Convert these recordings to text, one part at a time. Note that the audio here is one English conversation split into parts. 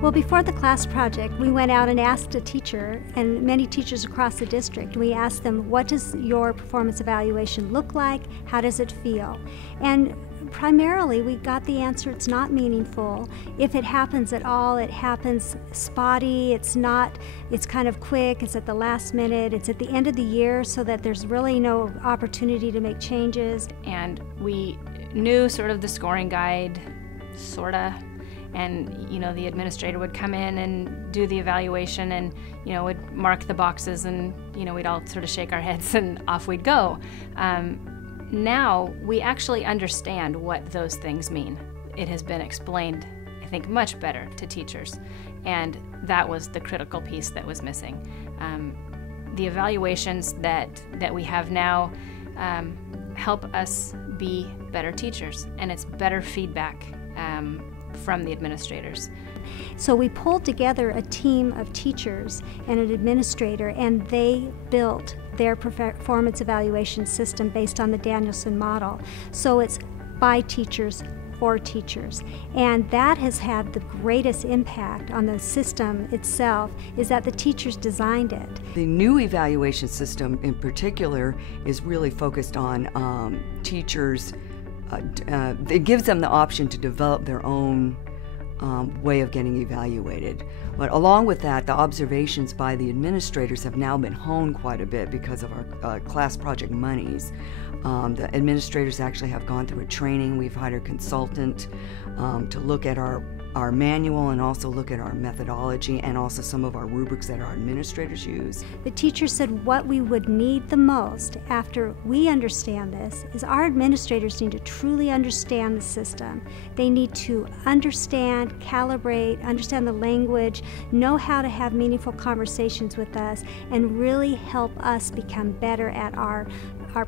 Well, before the class project, we went out and asked a teacher, and many teachers across the district, we asked them, what does your performance evaluation look like? How does it feel? And primarily, we got the answer, it's not meaningful. If it happens at all, it happens spotty, it's kind of quick, it's at the last minute, it's at the end of the year, so that there's really no opportunity to make changes. And we knew sort of the scoring guide, sorta. And, the administrator would come in and do the evaluation and, would mark the boxes and, we'd all sort of shake our heads and off we'd go. Now we actually understand what those things mean. It has been explained, I think, much better to teachers. And that was the critical piece that was missing. The evaluations that we have now help us be better teachers, and it's better feedback from the administrators. So we pulled together a team of teachers and an administrator, and they built their performance evaluation system based on the Danielson model. So it's by teachers for teachers. And that has had the greatest impact on the system itself, is that the teachers designed it. The new evaluation system in particular is really focused on teachers. It gives them the option to develop their own way of getting evaluated. But along with that, the observations by the administrators have now been honed quite a bit because of our class project monies. The administrators actually have gone through a training. We've hired a consultant to look at our manual and also look at our methodology and also some of our rubrics that our administrators use. The teacher said what we would need the most after we understand this is our administrators need to truly understand the system. They need to understand, calibrate, understand the language, know how to have meaningful conversations with us, and really help us become better at our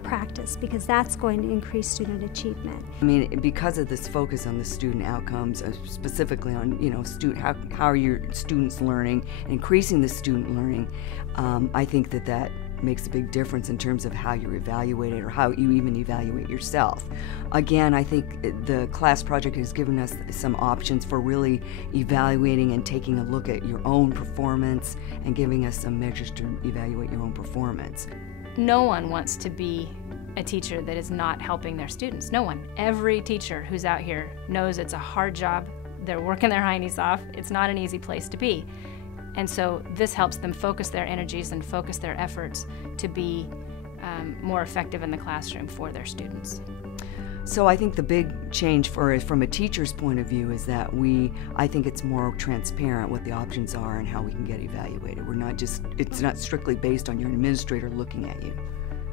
practice, because that's going to increase student achievement. I mean, because of this focus on the student outcomes, specifically on how are your students learning, increasing the student learning, I think that makes a big difference in terms of how you're evaluated or how you even evaluate yourself. Again, I think the class project has given us some options for really evaluating and taking a look at your own performance and giving us some measures to evaluate your own performance. No one wants to be a teacher that is not helping their students. No one. Every teacher who's out here knows it's a hard job. They're working their hiney's off. It's not an easy place to be. And so this helps them focus their energies and focus their efforts to be more effective in the classroom for their students. So I think the big change from a teacher's point of view is that I think it's more transparent what the options are and how we can get evaluated. It's not strictly based on your administrator looking at you.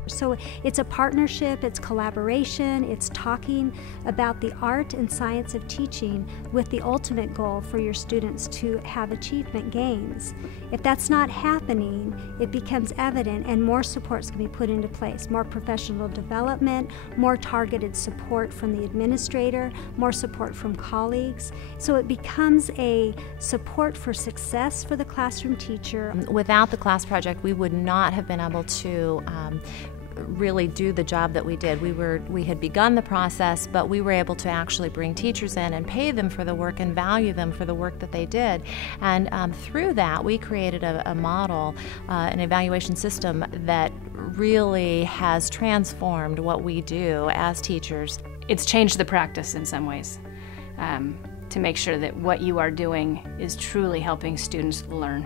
So it's a partnership, it's collaboration, it's talking about the art and science of teaching with the ultimate goal for your students to have achievement gains. If that's not happening, it becomes evident and more supports can be put into place. More professional development, more targeted support from the administrator, more support from colleagues. So it becomes a support for success for the classroom teacher. Without the class project, we would not have been able to really do the job that we did. We had begun the process, but we were able to actually bring teachers in and pay them for the work and value them for the work that they did. And through that, we created a model, an evaluation system that really has transformed what we do as teachers. It's changed the practice in some ways to make sure that what you are doing is truly helping students learn.